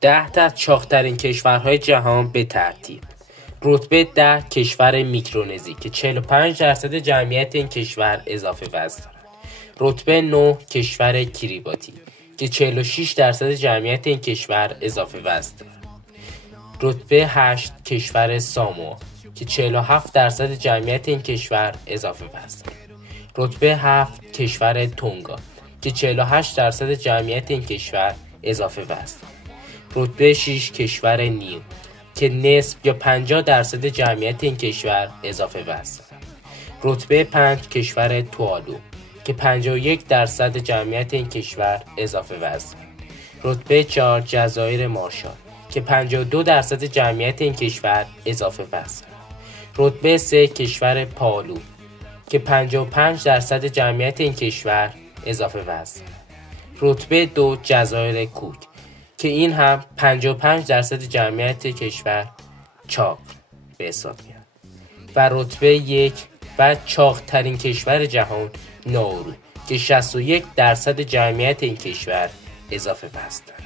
10 از چاق‌ترین کشورهای جهان به ترتیب: رتبه 10 کشور میکرونزی که 45% جمعیت این کشور اضافه وزن دارد. رتبه 9 کشور کریباتی که 46% جمعیت این کشور اضافه وزن دارد. رتبه 8 کشور ساموا که 47% جمعیت این کشور اضافه وزن دارد. رتبه 7 کشور تونگا که 48% جمعیت این کشور اضافه وزن دارد. رتبه 6 کشور نیو که نصف یا 50% جمعیت این کشور اضافه وزن دارد. رتبه 5 کشور توالو که 51% جمعیت این کشور اضافه وزن دارد. رتبه 4 جزایر مارشال که 52% جمعیت این کشور اضافه وزن دارد. رتبه 3 کشور پالو که 55% جمعیت این کشور اضافه وزن دارد. رتبه 2 جزایر کوک که این هم 55% جمعیت کشور چاق به حساب میاد. و رتبه 1 و چاق‌ترین کشور جهان نائورو که 61% جمعیت این کشور اضافه وزن دارد.